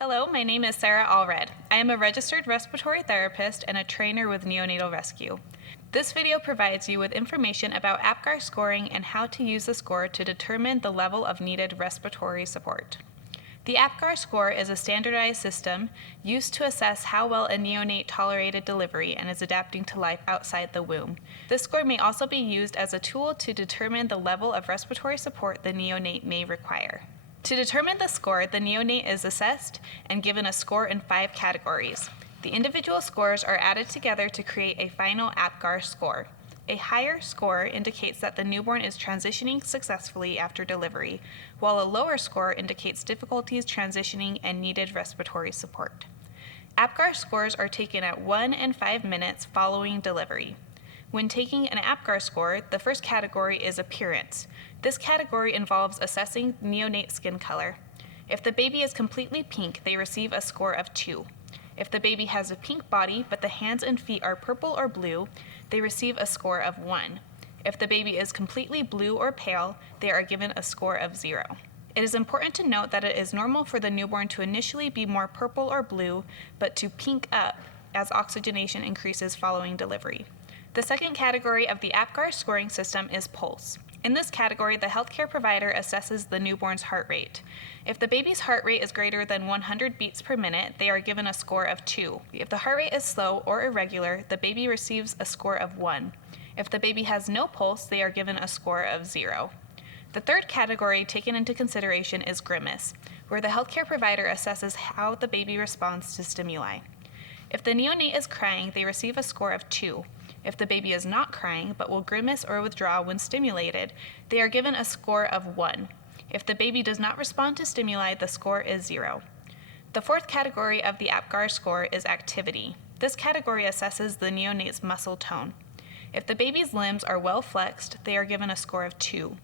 Hello, my name is Sarah Allred. I am a registered respiratory therapist and a trainer with Neonatal Rescue. This video provides you with information about APGAR scoring and how to use the score to determine the level of needed respiratory support. The APGAR score is a standardized system used to assess how well a neonate tolerated delivery and is adapting to life outside the womb. This score may also be used as a tool to determine the level of respiratory support the neonate may require. To determine the score, the neonate is assessed and given a score in 5 categories. The individual scores are added together to create a final APGAR score. A higher score indicates that the newborn is transitioning successfully after delivery, while a lower score indicates difficulties transitioning and needed respiratory support. APGAR scores are taken at 1 and 5 minutes following delivery. When taking an APGAR score, the first category is appearance. This category involves assessing neonate skin color. If the baby is completely pink, they receive a score of 2. If the baby has a pink body but the hands and feet are purple or blue, they receive a score of 1. If the baby is completely blue or pale, they are given a score of 0. It is important to note that it is normal for the newborn to initially be more purple or blue, but to pink up as oxygenation increases following delivery. The second category of the APGAR scoring system is pulse. In this category, the healthcare provider assesses the newborn's heart rate. If the baby's heart rate is greater than 100 beats per minute, they are given a score of 2. If the heart rate is slow or irregular, the baby receives a score of 1. If the baby has no pulse, they are given a score of 0. The third category taken into consideration is grimace, where the healthcare provider assesses how the baby responds to stimuli. If the neonate is crying, they receive a score of 2. If the baby is not crying but will grimace or withdraw when stimulated, they are given a score of 1. If the baby does not respond to stimuli, the score is 0. The fourth category of the APGAR score is activity. This category assesses the neonate's muscle tone. If the baby's limbs are well flexed, they are given a score of 2.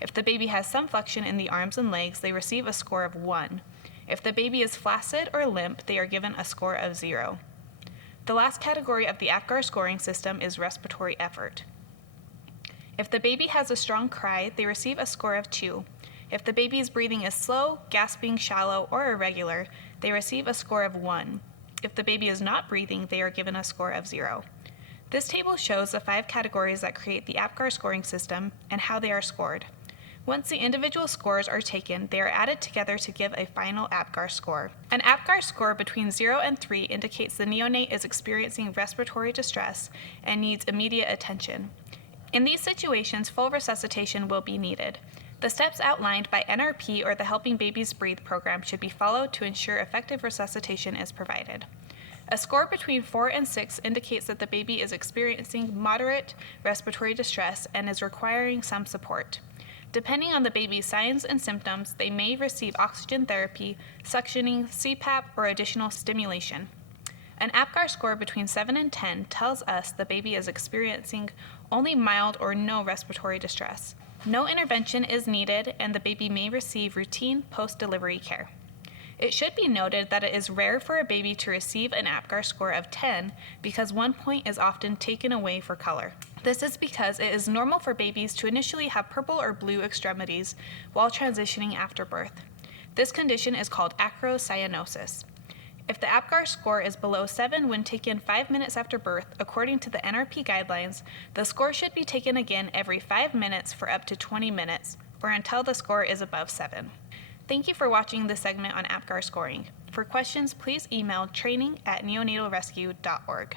If the baby has some flexion in the arms and legs, they receive a score of 1. If the baby is flaccid or limp, they are given a score of 0. The last category of the APGAR scoring system is respiratory effort. If the baby has a strong cry, they receive a score of 2. If the baby's breathing is slow, gasping, shallow, or irregular, they receive a score of 1. If the baby is not breathing, they are given a score of 0. This table shows the 5 categories that create the APGAR scoring system and how they are scored. Once the individual scores are taken, they are added together to give a final APGAR score. An APGAR score between 0 and 3 indicates the neonate is experiencing respiratory distress and needs immediate attention. In these situations, full resuscitation will be needed. The steps outlined by NRP or the Helping Babies Breathe program should be followed to ensure effective resuscitation is provided. A score between 4 and 6 indicates that the baby is experiencing moderate respiratory distress and is requiring some support. Depending on the baby's signs and symptoms, they may receive oxygen therapy, suctioning, CPAP, or additional stimulation. An APGAR score between 7 and 10 tells us the baby is experiencing only mild or no respiratory distress. No intervention is needed, and the baby may receive routine post-delivery care. It should be noted that it is rare for a baby to receive an APGAR score of 10 because 1 point is often taken away for color. This is because it is normal for babies to initially have purple or blue extremities while transitioning after birth. This condition is called acrocyanosis. If the APGAR score is below 7 when taken 5 minutes after birth, according to the NRP guidelines, the score should be taken again every 5 minutes for up to 20 minutes, or until the score is above 7. Thank you for watching this segment on APGAR scoring. For questions, please email training@neonatalrescue.org.